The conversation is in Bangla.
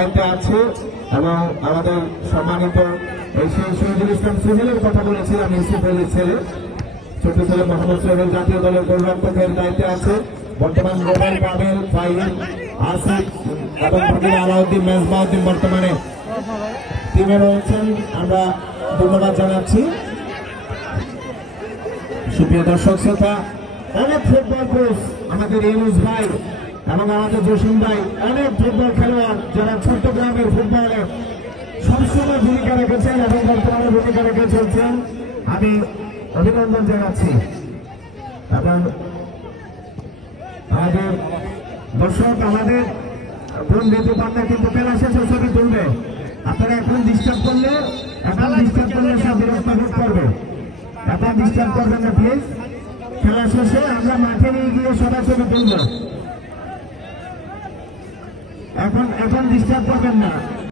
আছে এবং আমাদের সম্মানিত শহীদুল ইসলাম সোহেলের কথা বলেছিলাম। ইউসুফ আলীর ছেলে, ছোট ছেলে মোহাম্মদ সোহেল জাতীয় দলের গোলরক্ষকের দায়িত্বে আছে। বর্তমান রোবেল, পাবেল, ফাইল, আসিফ এবং আলাউদ্দিন, মেজবাউদ্দিন বর্তমানে টিমে রয়েছেন। আমরা ধন্যবাদ জানাচ্ছি। সুপ্রিয় দর্শক শ্রোতা, অনেক ফুটবল কোচ আমাদের ইউনুস ভাই এবং আমাদের জসিম ভাই, অনেক ফুটবল খেলোয়াড় যারা চট্টগ্রামের ফুটবলে সবসময় ভূমিকা রেখেছেন এবং বর্তমানে ভূমিকা রেখে চলছেন। আমি অভিনন্দন জানাচ্ছি এবং আমাদের দর্শক, আমাদের কোন ঋতু পান্না কিন্তু খেলা শেষে ছবি তুলবে। আপনারা এখন ডিস্টার্ব করলে সব বিরক্ত বোধ করবে। এখন ডিস্টার্ব করবেন না প্লিজ। খেলা শেষে আমরা মাঠে নিয়ে গিয়ে সবাই ছবি তুলব। এখন ডিস্টার্ব করবেন না।